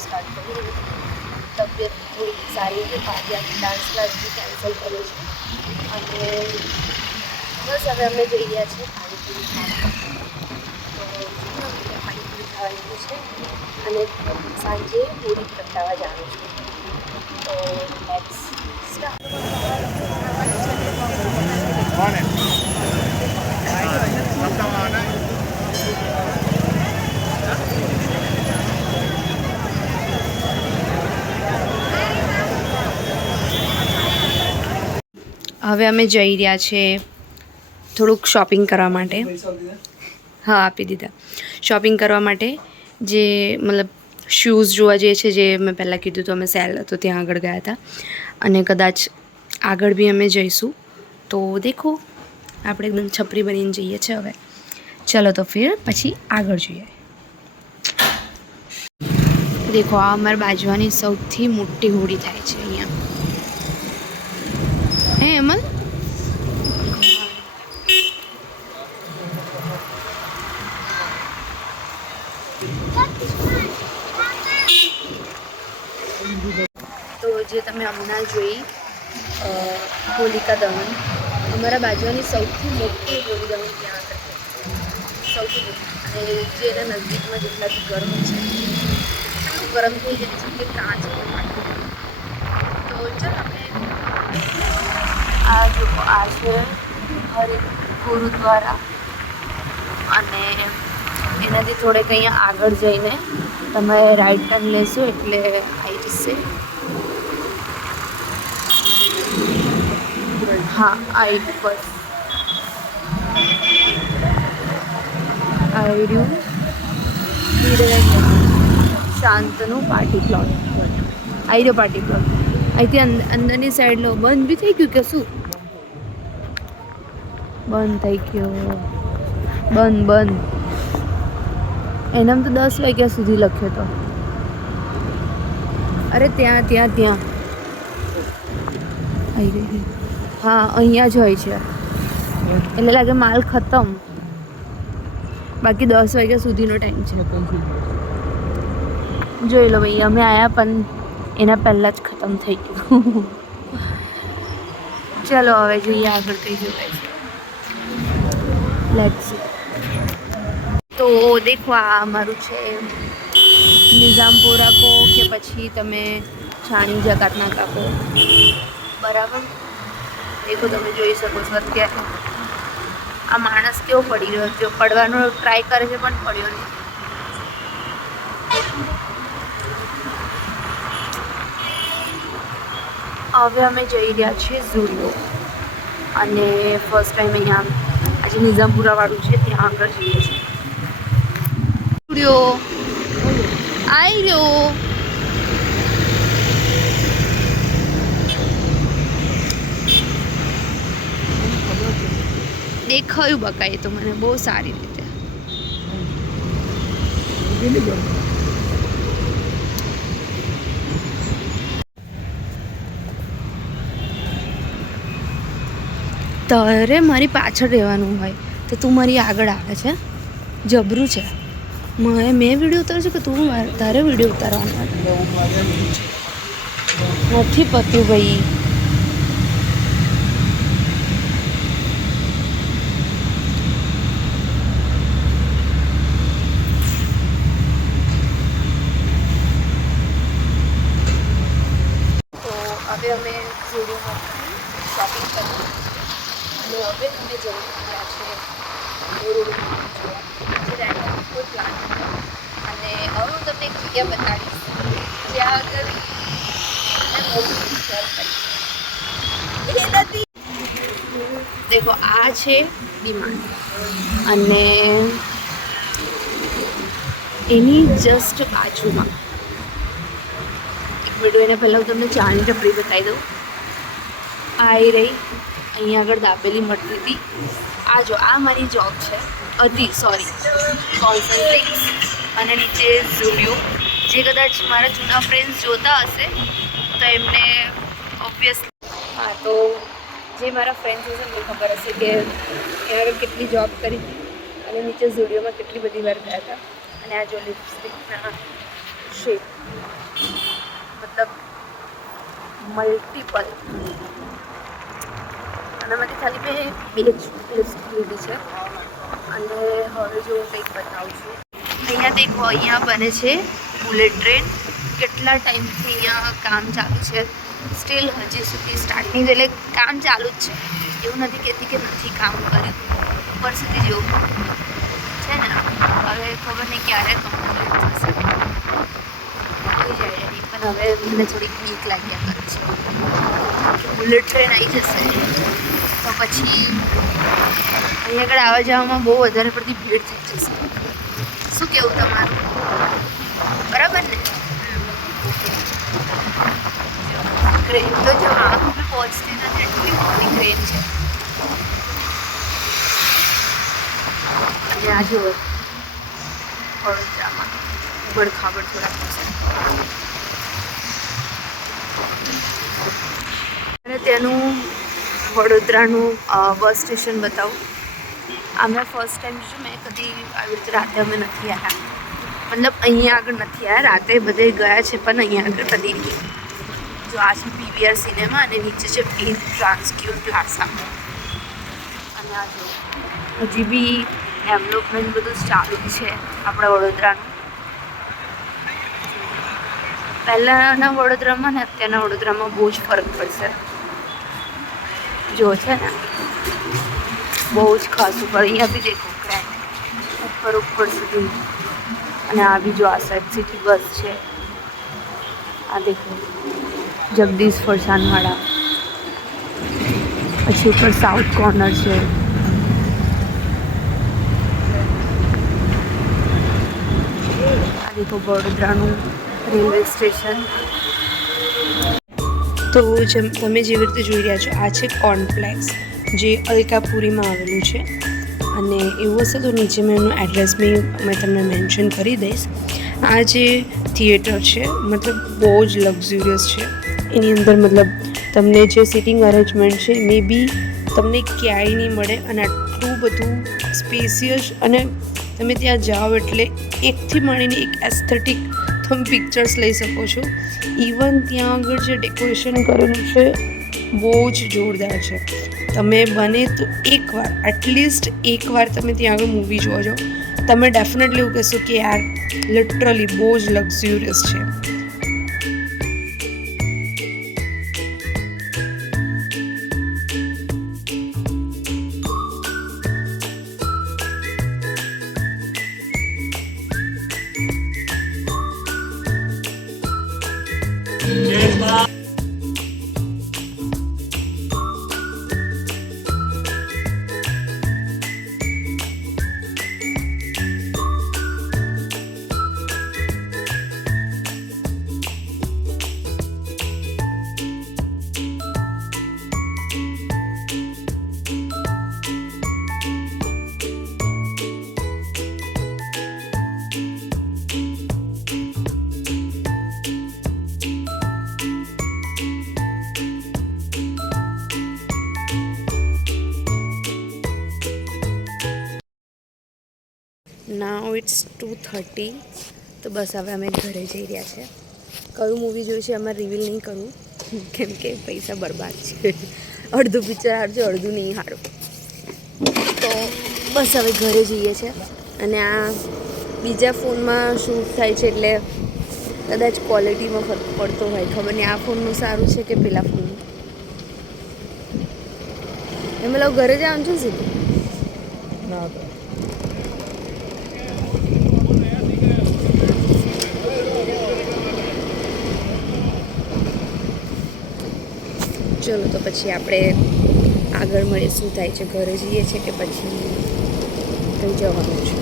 Start કરી તબિયત થોડી સારી હતી આજે ડાન્સ ક્લાસ બી કેન્સલ કર્યો છે અને બસ હવે અમે જઈ રહ્યા છીએ પાણીપુરી ખાવા તો પાણીપુરી ખાવાનું છે અને સાંજે પૂરી પ્રગટાવવા જવાનું છે તો લેટ્સ સ્ટાર્ટ હવે અમે જઈ રહ્યા છીએ થોડુંક શોપિંગ કરવા માટે હા આપી દીધા શોપિંગ કરવા માટે જે મતલબ શૂઝ જોવા જઈએ છે જે મેં પહેલાં કીધું તો અમે સેલ હતો ત્યાં આગળ ગયા હતા અને કદાચ આગળ બી અમે જઈશું તો દેખો આપણે એકદમ છપરી બનીને જઈએ છીએ હવે ચલો તો ફિર પછી આગળ જોઈએ દેખો આ અમારા બાજવાની સૌથી મોટી હોડી થાય છે અહીંયા હે અમલ તો જે તમે હમણાં જોઈ હોલિકા દહન અમારા બાજુની સૌથી મોટી હોળી દહન ત્યાં આગળ સૌથી મોટી અને જે એના નજીકમાં જેટલા બી ગરમ છે એટલું ગરમ થઈ જાય છે કે કાંચ તો ચાલ આપણે આ જો આ છે હરિ ગુરુદ્વારા અને એનાથી થોડેક અહીંયા આગળ જઈને તમે રાઈટ ટર્ન લેશો એટલે આવી જશે હા આ એક બસ આયર્યું શાંતનું પાર્ટી પ્લોટ આયર્યો પાર્ટી પ્લોટ અહીંથી અંદરની સાઈડ લો બંધ બી થઈ ગયું કે શું બંધ થઈ ગયો બંધ એનામ તો 10 વાગ્યા સુધી લખ્યો હતો અરે ત્યાં આવી ગઈ હા અહીંયા જ હોય છે એટલે લાગે માલ ખતમ બાકી 10 વાગ્યા સુધીનો ટાઈમ છે જોઈ લો ભાઈ અમે આવ્યા પણ એના પહેલાં જ ખતમ થઈ ગયું ચલો હવે જોઈએ આગળ કઈ જોવાય છે લેટ્સ તો દેખો આ અમારું છે નિઝામપુરા કહો કે પછી તમે છાણી જકાત નાકા કહો બરાબર દેખો તમે જોઈ શકો છો અત્યારે આ માણસ કેવો પડી રહ્યો છે પડવાનો ટ્રાય કરે છે પણ પડ્યો નહીં હવે અમે જઈ રહ્યા છીએ ઝુડિયો અને ફર્સ્ટ ટાઈમ અહીંયા આજે નિઝામપુરાવાળું છે ત્યાં આગળ જઈએ છીએ ઝુડિયો આવી રહ્યો દેખાયું બકાય તો મને બહુ સારી રીતે તારે મારી પાછળ રહેવાનું હોય તો તું મારી આગળ આવે છે જબરું છે મેં વિડીયો ઉતારું છું કે તું તારે વિડીયો ઉતારવાનું નથી પત્યું ભાઈ હવે અમે ઝુડિયોમાં શોપિંગ કરી અને હવે અમે જઈ રહ્યા છીએ કોઈ પ્લાન અને હવે હું તમને એક જગ્યા બતાડીશ જ્યાં આગળ મેં મોટું શેર કરી દેખો આ છે ડિમાન્ડ અને એની જસ્ટ બાજુમાં વિડીયો એને પહેલાં હું તમને ચાની ટપરી બતાવી દઉં આવી રહી અહીંયા આગળ દાબેલી મળતી હતી આ જો આ મારી જોબ છે કોન્સન્ટ્રેક્સ અને નીચે ઝુડિયો જે કદાચ મારા જૂના ફ્રેન્ડ્સ જોતા હશે તો એમને ઓબ્વિયસલી હા તો જે મારા ફ્રેન્ડ્સ હશે એમને ખબર હશે કે ત્યાં આગળ કેટલી જોબ કરી અને નીચે ઝુડિયોમાં કેટલી બધી વાર ગયા હતા અને આ જો લિપસ્ટિકના શેપ, મતલબ મલ્ટિપલ. અને મારી ખાલી મેં 2 જ પેસ્ટ લીધી છે. અને હવે જો કંઈક બતાવું છું. અહીંયા દેખો, અહીંયા બને છે બુલેટ ટ્રેન. કેટલા ટાઈમથી અહીંયા કામ ચાલુ છે, સ્ટીલ હજી સુધી સ્ટાર્ટ નહીં. એટલે કામ ચાલુ જ છે, એવું નથી કહેતી કે નથી કામ કર્યું. ઉપર સુધી જેવું છે ને, હવે ખબર નહીં ક્યારે કમ્પ્લીટ થશે, કોઈ જ આઈડિયા નહીં. પણ હવે મને થોડીક બીક લાગ્યા કરે છે કે બુલેટ ટ્રેન આવી જશે તો પછી અહીંયા આગળ આવવા જવામાં બહુ વધારે પડતી ભીડ થઈ જશે. શું કેવું તમારું? બરાબર ને? ટ્રેન તો જો આંખ બી પહોંચતી નથી, એટલી મોટી ટ્રેન છે. અને આ જો વડોદરામાં ઉબડખાબડ થોડા થશે. અને તેનું વડોદરાનું બસ સ્ટેશન બતાવું. અમે ફર્સ્ટ ટાઈમ છું, મેં કદી આવી રીતે રાતે અમે નથી આવ્યા, મતલબ અહીંયા આગળ નથી આવ્યા. રાતે બધે ગયા છે પણ અહીંયા આગળ કદી નહીં. જો આ છે PVR સિનેમા અને નીચે છે પીન ટ્રાન્સક્યુ પ્લાઝા. અને આ જો હજી બી ડેવલપમેન્ટ બધું ચાલુ છે આપણા વડોદરાનું. પહેલાંના વડોદરામાં ને અત્યારના વડોદરામાં બહુ જ ફરક પડશે. જો છે ને બહુ જ ખાસું પર. અહીંયા બી દેખો ક્રેક ઉપર સુધી. અને આ બી જો આ સાઈડ સિટી બસ છે. આ દેખો જગદીશ ફરસાણવાળા. પછી ઉપર સાઉથ કોર્નર છે. આ દેખો વડોદરાનું રેલવે સ્ટેશન. તો જેમ તમે જેવી રીતે જોઈ રહ્યા છો, આ છે કોર્નફ્લેક્સ, જે અલકાપુરીમાં આવેલું છે. અને એવું હશે તો નીચે મેં એનું એડ્રેસ મેં તમને મેન્શન કરી દઈશ. આ જે થિયેટર છે મતલબ બહુ જ લક્ઝુરિયસ છે. એની અંદર મતલબ તમને જે સિટિંગ અરેન્જમેન્ટ છે મે બી તમને ક્યાંય નહીં મળે. અને આટલું બધું સ્પેસિયસ, અને તમે ત્યાં જાઓ એટલે એકથી માંડીને એક એસ્થેટિક તમે પિક્ચર્સ લઈ શકો છો. ઇવન ત્યાં આગળ જે ડેકોરેશન કરેલું છે બહુ જ જોરદાર છે. તમે બને તો એકવાર, એટલીસ્ટ એકવાર તમે ત્યાં આગળ મૂવી જોવા જાઓ, તમે ડેફિનેટલી એવું કહેશો કે યાર લિટરલી બહુ જ લક્ઝુરિયસ છે. નાઉ ઇટ્સ 2:30. તો બસ હવે અમે ઘરે જઈ રહ્યા છે. કયું મૂવી જોયું છે અમારે રિવીલ નહીં કરવું, કેમ કે પૈસા બરબાદ છે. અડધું પિક્ચર હારજો, અડધું નહીં હારું. તો બસ હવે ઘરે જઈએ છીએ. અને આ બીજા ફોનમાં શૂટ થાય છે એટલે કદાચ ક્વોલિટીમાં ફરક પડતો હોય, ખબર નહીં. આ ફોનનું સારું છે કે પેલા ફોનનું. એમ લોકો ઘરે જવાનું છું સીધું ના. ચલો તો પછી આપણે આગળ મળીએ શું થાય છે. ઘરે જઈએ છીએ કે પછી કંઈ જવાનું છે.